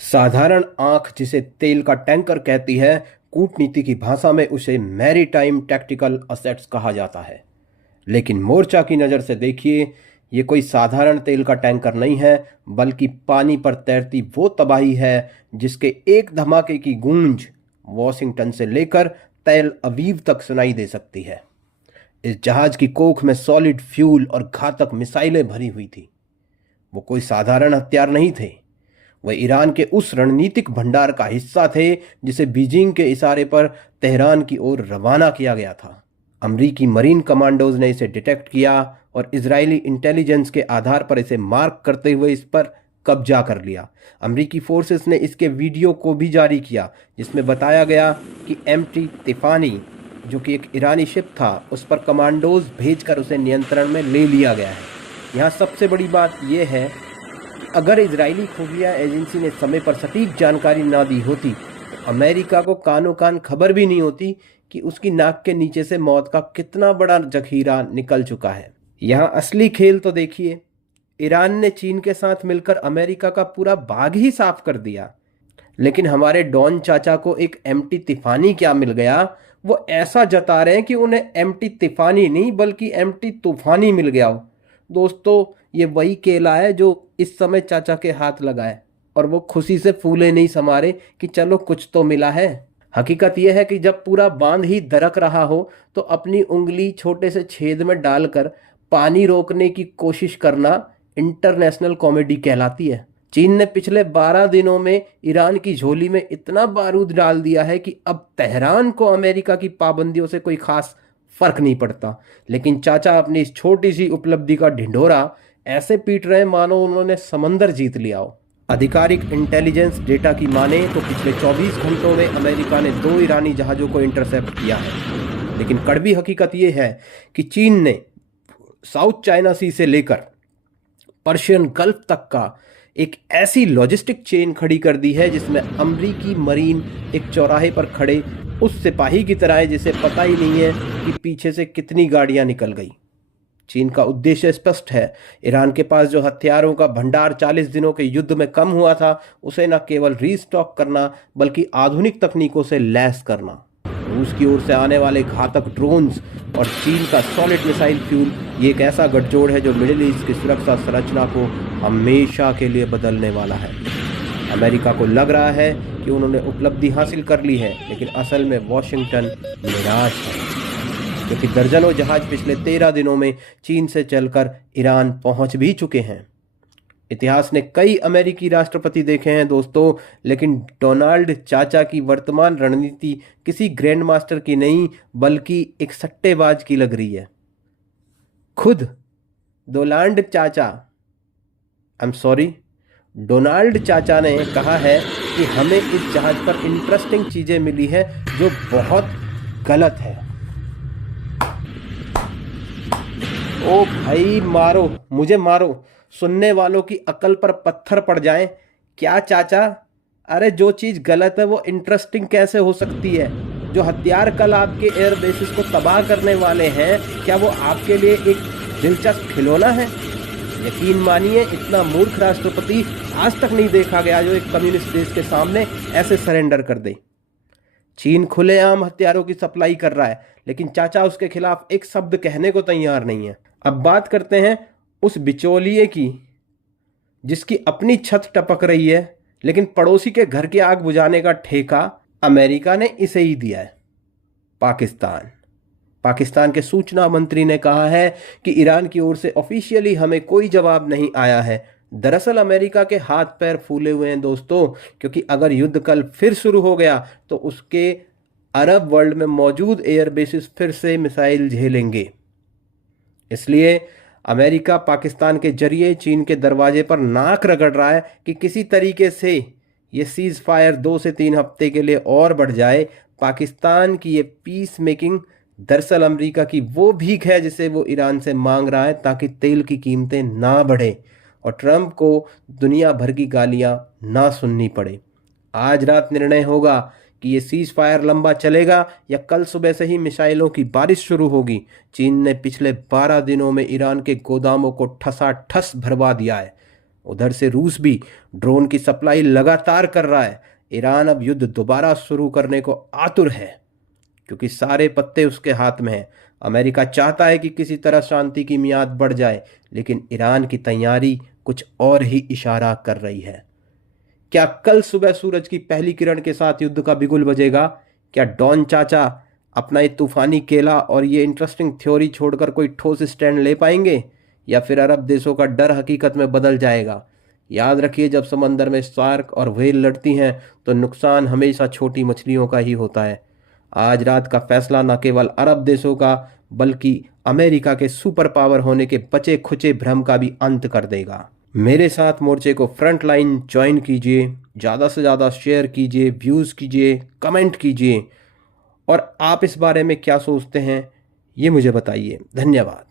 साधारण आंख जिसे तेल का टैंकर कहती है, कूटनीति की भाषा में उसे मैरीटाइम टैक्टिकल असेट्स कहा जाता है। लेकिन मोर्चा की नज़र से देखिए, ये कोई साधारण तेल का टैंकर नहीं है, बल्कि पानी पर तैरती वो तबाही है जिसके एक धमाके की गूंज वॉशिंगटन से लेकर तेल अवीव तक सुनाई दे सकती है। इस जहाज की कोख में सॉलिड फ्यूल और घातक मिसाइलें भरी हुई थी। वो कोई साधारण हथियार नहीं थे, वह ईरान के उस रणनीतिक भंडार का हिस्सा थे जिसे बीजिंग के इशारे पर तेहरान की ओर रवाना किया गया था। अमरीकी मरीन कमांडोज ने इसे डिटेक्ट किया और इजरायली इंटेलिजेंस के आधार पर इसे मार्क करते हुए इस पर कब्जा कर लिया। अमरीकी फोर्सेस ने इसके वीडियो को भी जारी किया, जिसमें बताया गया कि एमटी तिफानी, जो कि एक ईरानी शिप था, उस पर कमांडोज भेजकर उसे नियंत्रण में ले लिया गया है। यहाँ सबसे बड़ी बात यह है, अगर इजरायली खुफिया एजेंसी ने समय पर सटीक जानकारी ना दी होती तो अमेरिका को कानो कान खबर भी नहीं होती कि उसकी नाक के नीचे से मौत का कितना बड़ा जखीरा निकल चुका है। यहाँ असली खेल तो देखिए, ईरान ने चीन के साथ मिलकर अमेरिका का पूरा बाग ही साफ कर दिया। लेकिन हमारे डॉन चाचा को एक एमटी तिफानी क्या मिल गया, वो ऐसा जता रहे हैं कि उन्हें एमटी तिफानी नहीं बल्कि एमटी तूफानी मिल गया हो। दोस्तों, ये वही केला है जो इस समय चाचा के हाथ लगा है और वो खुशी से फूले नहीं समारे कि चलो कुछ तो मिला है। हकीकत यह है कि जब पूरा बांध ही दरक रहा हो तो अपनी उंगली छोटे से छेद में डालकर पानी रोकने की कोशिश करना इंटरनेशनल कॉमेडी कहलाती है। चीन ने पिछले 12 दिनों में ईरान की झोली में इतना बारूद डाल दिया है कि अब तेहरान को अमेरिका की पाबंदियों से कोई खास फर्क नहीं पड़ता। लेकिन चाचा अपनी इस छोटी सी उपलब्धि का ढिंढोरा ऐसे पीट रहे मानो उन्होंने समंदर जीत लिया हो। आधिकारिक इंटेलिजेंस डेटा की माने तो पिछले 24 घंटों में अमेरिका ने 2 ईरानी जहाज़ों को इंटरसेप्ट किया है। लेकिन कड़वी हकीकत यह है कि चीन ने साउथ चाइना सी से लेकर पर्शियन गल्फ तक का एक ऐसी लॉजिस्टिक चेन खड़ी कर दी है जिसमें अमरीकी मरीन एक चौराहे पर खड़े उस सिपाही की तरह है जिसे पता ही नहीं है कि पीछे से कितनी गाड़ियां निकल गई। चीन का उद्देश्य स्पष्ट है। ईरान के पास जो हथियारों का भंडार 40 दिनों के युद्ध में कम हुआ था, उसे न केवल रीस्टॉक करना बल्कि आधुनिक तकनीकों से लैस करना। रूस की ओर से आने वाले घातक ड्रोन्स और चीन का सॉलिड मिसाइल फ्यूल, ये एक ऐसा गठजोड़ है जो मिडिल ईस्ट की सुरक्षा संरचना को हमेशा के लिए बदलने वाला है। अमेरिका को लग रहा है कि उन्होंने उपलब्धि हासिल कर ली है, लेकिन असल में वॉशिंगटन निराश है, क्योंकि दर्जनों जहाज पिछले 13 दिनों में चीन से चलकर ईरान पहुंच भी चुके हैं। इतिहास ने कई अमेरिकी राष्ट्रपति देखे हैं दोस्तों, लेकिन डोनाल्ड चाचा की वर्तमान रणनीति किसी ग्रैंड मास्टर की नहीं बल्कि एक सट्टेबाज की लग रही है। खुद डोनाल्ड चाचा, डोनाल्ड चाचा ने कहा है कि हमें इस जहाज पर इंटरेस्टिंग चीजें मिली है जो बहुत गलत है। ओ भाई, मारो मुझे मारो, सुनने वालों की अकल पर पत्थर पड़ जाएं। क्या चाचा? अरे जो चीज़ गलत है वो इंटरेस्टिंग कैसे हो सकती है? जो हथियार कल आपके एयर बेसिस को तबाह करने वाले हैं, क्या वो आपके लिए एक दिलचस्प खिलौना है? यकीन मानिए, इतना मूर्ख राष्ट्रपति आज तक नहीं देखा गया जो एक कम्युनिस्ट देश के सामने ऐसे सरेंडर कर दे। चीन खुलेआम हथियारों की सप्लाई कर रहा है, लेकिन चाचा उसके खिलाफ एक शब्द कहने को तैयार नहीं है। अब बात करते हैं उस बिचौलिए की जिसकी अपनी छत टपक रही है, लेकिन पड़ोसी के घर की आग बुझाने का ठेका अमेरिका ने इसे ही दिया है। पाकिस्तान के सूचना मंत्री ने कहा है कि ईरान की ओर से ऑफिशियली हमें कोई जवाब नहीं आया है। दरअसल अमेरिका के हाथ पैर फूले हुए हैं दोस्तों, क्योंकि अगर युद्ध कल फिर शुरू हो गया तो उसके अरब वर्ल्ड में मौजूद एयर बेसिस फिर से मिसाइल झेलेंगे। इसलिए अमेरिका पाकिस्तान के जरिए चीन के दरवाजे पर नाक रगड़ रहा है कि किसी तरीके से ये सीज फायर 2 से 3 हफ्ते के लिए और बढ़ जाए। पाकिस्तान की ये पीस मेकिंग दरअसल अमेरिका की वो भीख है जिसे वो ईरान से मांग रहा है, ताकि तेल की कीमतें ना बढ़े और ट्रंप को दुनिया भर की गालियां ना सुननी पड़े। आज रात निर्णय होगा कि ये सीज फायर लंबा चलेगा या कल सुबह से ही मिसाइलों की बारिश शुरू होगी। चीन ने पिछले 12 दिनों में ईरान के गोदामों को ठसाठस भरवा दिया है। उधर से रूस भी ड्रोन की सप्लाई लगातार कर रहा है। ईरान अब युद्ध दोबारा शुरू करने को आतुर है, क्योंकि सारे पत्ते उसके हाथ में हैं। अमेरिका चाहता है कि किसी तरह शांति की मियाद बढ़ जाए, लेकिन ईरान की तैयारी कुछ और ही इशारा कर रही है। क्या कल सुबह सूरज की पहली किरण के साथ युद्ध का बिगुल बजेगा? क्या डॉन चाचा अपना ये तूफानी केला और ये इंटरेस्टिंग थ्योरी छोड़कर कोई ठोस स्टैंड ले पाएंगे, या फिर अरब देशों का डर हकीकत में बदल जाएगा? याद रखिए, जब समंदर में शार्क और व्हेल लड़ती हैं तो नुकसान हमेशा छोटी मछलियों का ही होता है। आज रात का फैसला न केवल अरब देशों का, बल्कि अमेरिका के सुपर पावर होने के बचे खुचे भ्रम का भी अंत कर देगा। मेरे साथ मोर्चे को फ्रंट लाइन ज्वाइन कीजिए, ज़्यादा से ज़्यादा शेयर कीजिए, व्यूज़ कीजिए, कमेंट कीजिए, और आप इस बारे में क्या सोचते हैं ये मुझे बताइए। धन्यवाद।